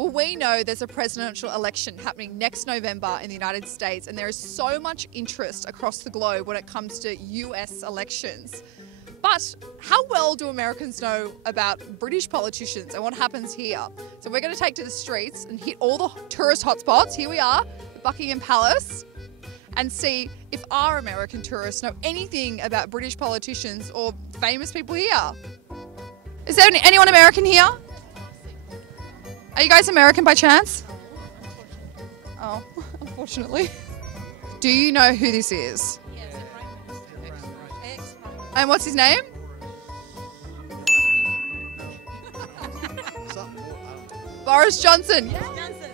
Well, we know there's a presidential election happening next November in the United States, and there is so much interest across the globe when it comes to US elections. But how well do Americans know about British politicians and what happens here? So we're going to take to the streets and hit all the tourist hotspots. Here we are, the Buckingham Palace, and see if our American tourists know anything about British politicians or famous people here. Is there anyone American here? Are you guys American by chance? Oh, unfortunately. Do you know who this is? Yes, the Prime Minister. And what's his name? Boris Johnson. Yeah. Johnson.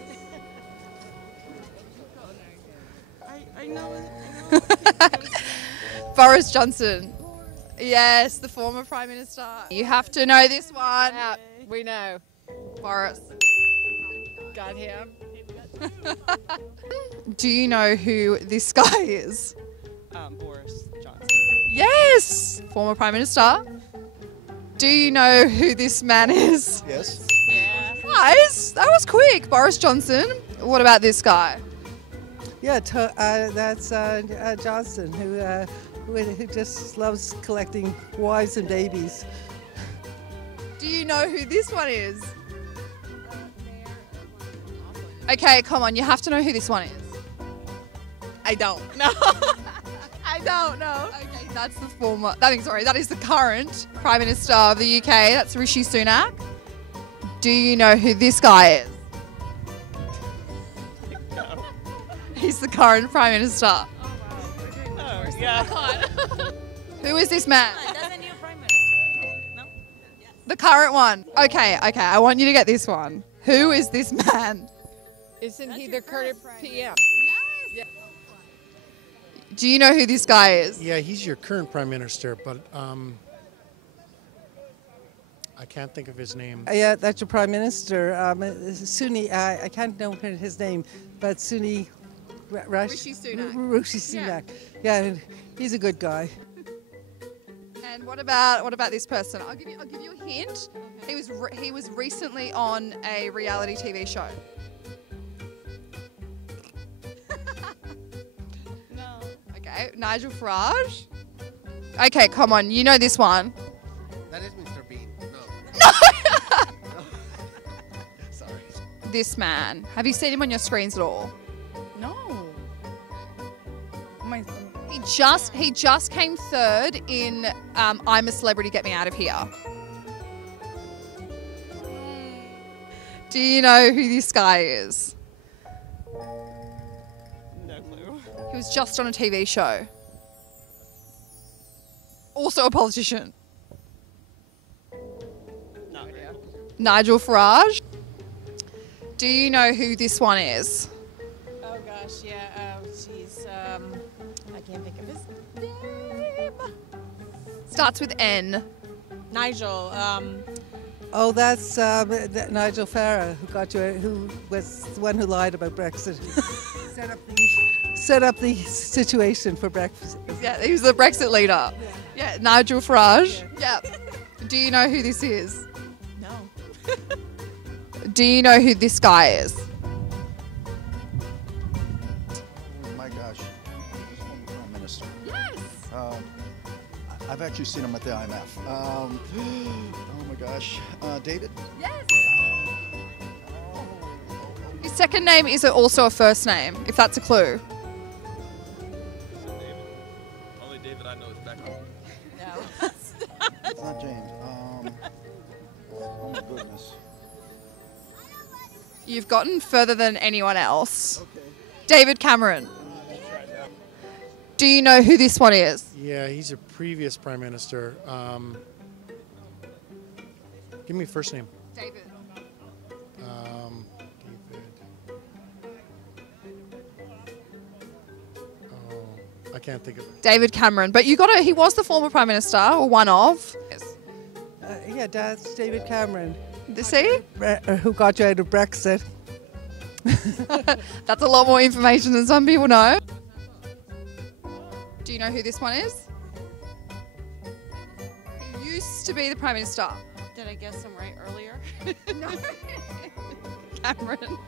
I know it. Boris Johnson. Yes, the former Prime Minister. You have to know this one. Yeah, we know. Boris. Got him. Do you know who this guy is? Boris Johnson. Yes, former Prime Minister. Do you know who this man is? Yes. Yeah. Guys, that was quick. Boris Johnson. What about this guy? Yeah, that's Johnson, who just loves collecting wives and babies. Do you know who this one is? Okay, come on, you have to know who this one is. I don't. No. I don't know. Okay, that is the current Prime Minister of the UK. That's Rishi Sunak. Do you know who this guy is? No. He's the current Prime Minister. Oh, yeah. Who is this man? That's a new Prime Minister, right? No? Yes. The current one. Okay, I want you to get this one. Who is this man? Isn't he the current PM? Do you know who this guy is? Yeah, he's your current prime minister, but I can't think of his name. Yeah, that's your Prime Minister. Sunni, I can't know his name, but Sunni Rishi Sunak. Rishi Sunak. Yeah, he's a good guy. And what about this person? I'll give you a hint. He was recently on a reality TV show. No. Okay, Nigel Farage. Okay, come on, you know this one. That is Mr. Bean. No. Sorry. This man. Have you seen him on your screens at all? No. He just came third in I'm a Celebrity, Get Me Out of Here. Do you know who this guy is? No clue. He was just on a TV show. Also a politician. Not really. Nigel Farage. Do you know who this one is? Oh gosh, yeah. She's I can't think of his name. Starts with N. Nigel. Oh, that's Nigel Farage, who was the one who lied about Brexit. set up the situation for Brexit. Yeah, he was the Brexit leader. Yeah, Nigel Farage. Yeah. Do you know who this is? No. Do you know who this guy is? Oh my gosh. Prime Minister. Yes. I've actually seen him at the IMF. Oh my gosh. David? Yes. His second name is also a first name, if that's a clue. Only David I know is back home. No. It's not James. Oh my goodness. You've gotten further than anyone else. Okay. David Cameron. Do you know who this one is? Yeah, he's a previous prime minister. Give me a first name. David. Oh, I can't think of it. David Cameron. But you got it. He was the former prime minister, or one of. Yes. Yeah, that's David Cameron. See? Who got you out of Brexit. That's a lot more information than some people know. Do you know who this one is? He used to be the Prime Minister. Did I guess him right earlier? No. Cameron.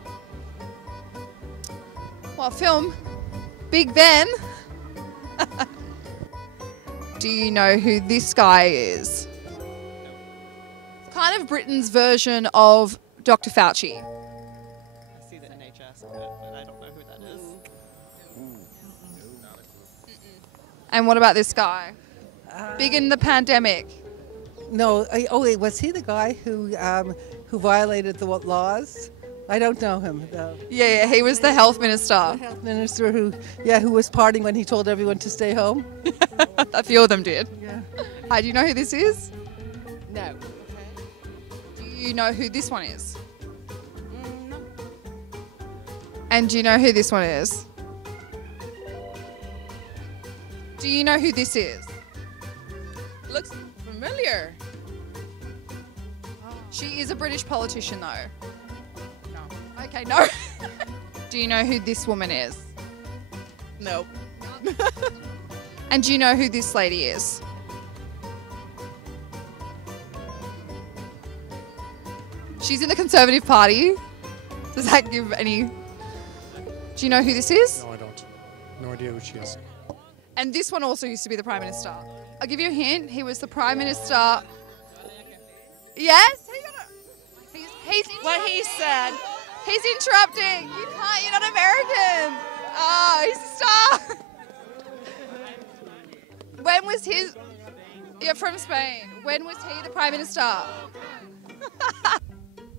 What film? Big Ben. Do you know who this guy is? Kind of Britain's version of Dr. Fauci. I see the NHS, but I don't know who that is. And what about this guy? Big in the pandemic. No. Wait, was he the guy who violated the laws? I don't know him though. Yeah, he was the health minister. The health minister who was partying when he told everyone to stay home. A few of them did. Yeah. Hi, do you know who this is? No. Do you know who this one is? No. And do you know who this one is? Do you know who this is? Looks familiar. She is a British politician though. No. Okay, no. Do you know who this woman is? Nope. And do you know who this lady is? She's in the Conservative Party. Does that give any... Do you know who this is? No, I don't. No idea who she is. And this one also used to be the Prime Minister. I'll give you a hint. He was the Prime Minister... Yes? He's What he said. He's interrupting. You can't. You're not American. Oh, he's a star. When was his... You're from Spain. When was he the Prime Minister?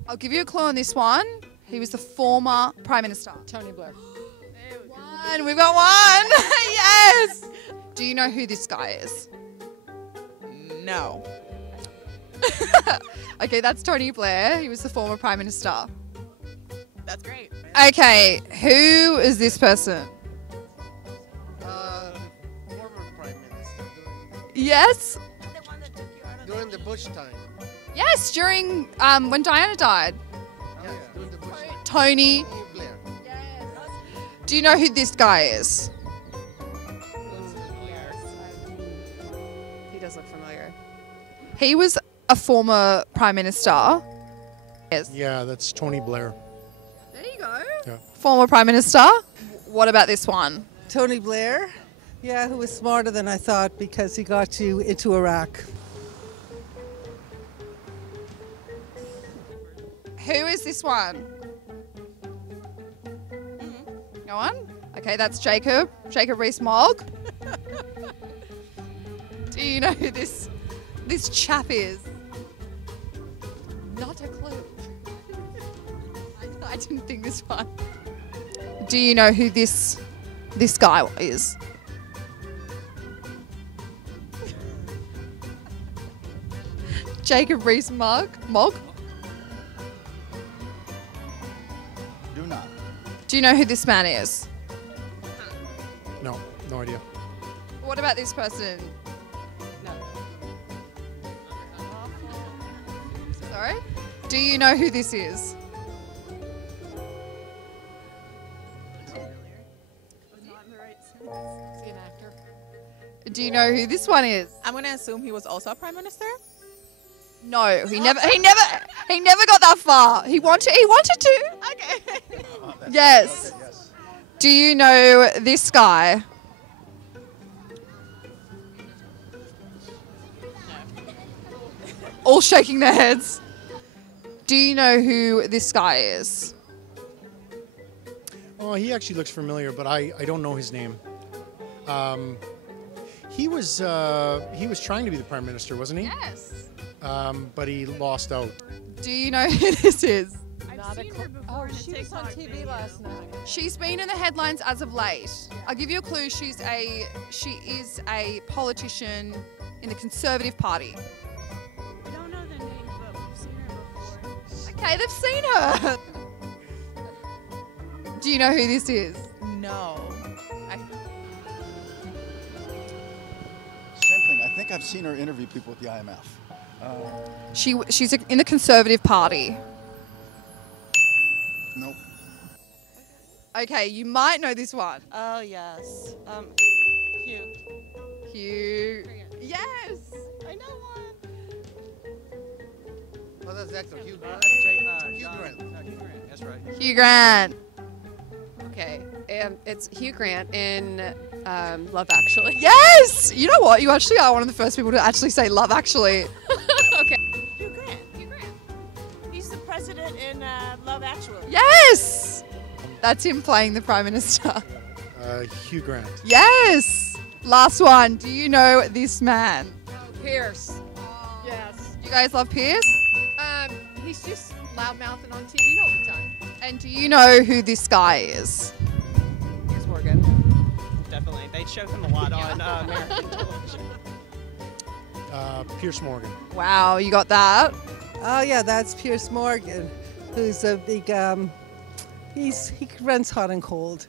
I'll give you a clue on this one. He was the former Prime Minister. Tony Blair. One. We've got one. Yes. Do you know who this guy is? No. Okay, that's Tony Blair. He was the former Prime Minister. That's great. Okay, who is this person? Former Prime Minister Yes? during the Bush time. Yes, during when Diana died. Yes, during the Bush time. Tony. Tony Blair. Do you know who this guy is? He does look familiar. He was a former Prime Minister. Yes. Yeah, that's Tony Blair. There you go. Yeah. Former Prime Minister. What about this one? Tony Blair, who was smarter than I thought because he got you into Iraq. Who is this one? Go on. Okay, that's Jacob Rees-Mogg. Do you know who this chap is? Not a clue. I didn't think this one. Do you know who this guy is? Jacob Rees-Mogg? Do not. Do you know who this man is? No, no idea. What about this person? No. Sorry? Do you know who this is? Is he an actor? Do you know who this one is? I'm going to assume he was also a prime minister. No, he never got that far. He wanted to. Okay. Yes. Yes. Do you know this guy? All shaking their heads. Do you know who this guy is? Oh, he actually looks familiar, but I don't know his name. He was trying to be the Prime Minister, wasn't he? Yes. But he lost out. Do you know who this is? Not a clue. Oh, she was on TV last night. She's been in the headlines as of late. I'll give you a clue. She is a politician in the Conservative Party. We don't know the name, but we've seen her before. Okay, they've seen her. Do you know who this is? No. Same thing. I think I've seen her interview people at the IMF. She's in the Conservative Party. Nope. Okay, you might know this one. Oh, yes. Hugh. Hugh. Yes. I know one. Oh, that's actor Hugh Grant. That's Hugh John. Grant. No, Hugh Grant. That's right. Hugh Grant. Okay, it's Hugh Grant in Love Actually. Yes! You know what? You actually are one of the first people to actually say Love Actually. Okay. Hugh Grant. Hugh Grant. He's the president in Love Actually. Yes! That's him playing the Prime Minister. Hugh Grant. Yes! Last one. Do you know this man? Pierce. Yes. You guys love Pierce? He's just loud-mouthing on TV all the time. And do you know who this guy is? Here's Morgan. Definitely. They show him a lot on American television. Pierce Morgan. Wow, you got that? Oh yeah, that's Pierce Morgan, who's a big. He runs Hot and Cold.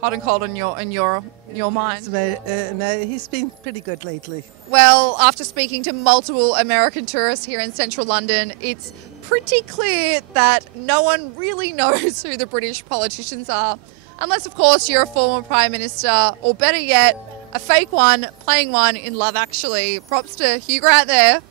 Hot and cold in your mind. He's been pretty good lately. Well, after speaking to multiple American tourists here in central London, it's pretty clear that no one really knows who the British politicians are. Unless, of course, you're a former Prime Minister, or better yet, a fake one, playing one in Love Actually. Props to Hugh Grant there.